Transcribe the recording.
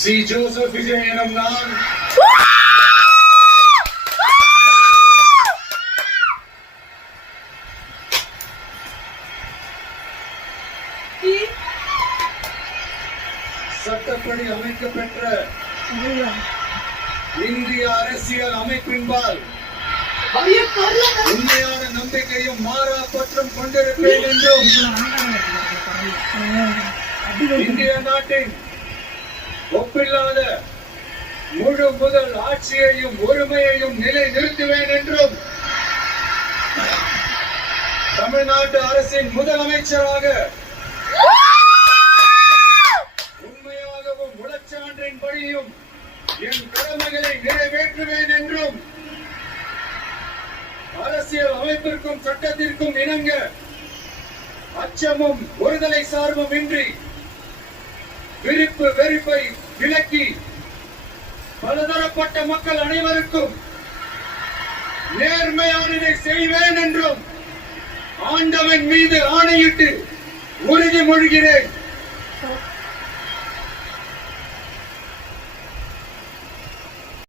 C Joseph Vijay எனும் நான் சட்டப்படி அமைக்கப்பெற்ற இந்திய அரசியல் அமைப்பின்பால் உண்மையான நம்பிக்கையும் மாறா பற்றும் கொண்டிருப்பேன் என்றும் இந்திய நாட்டின் ஒப்பில்லாத முழு முதல் ஆட்சியையும் உரிமையையும் நிலை நிறுத்துவேன் என்றும் தமிழ்நாட்டு அரசின் முதலமைச்சராக உண்மையாகவும் முழச்சான்றின்படியும் என் கடமைகளை நிறைவேற்றுவேன் என்றும் அரசியல் அமைப்பிற்கும் சட்டத்திற்கும் இணங்க அச்சமும் ஒருதலை சார்பும் இன்றி விருப்பு வெறுப்பை விலக்கி பலதரப்பட்ட மக்கள் அனைவருக்கும் நேர்மையானதை செய்வேன் என்றும் ஆண்டவன் மீது ஆணையிட்டு உறுதிமொழிகிறேன்.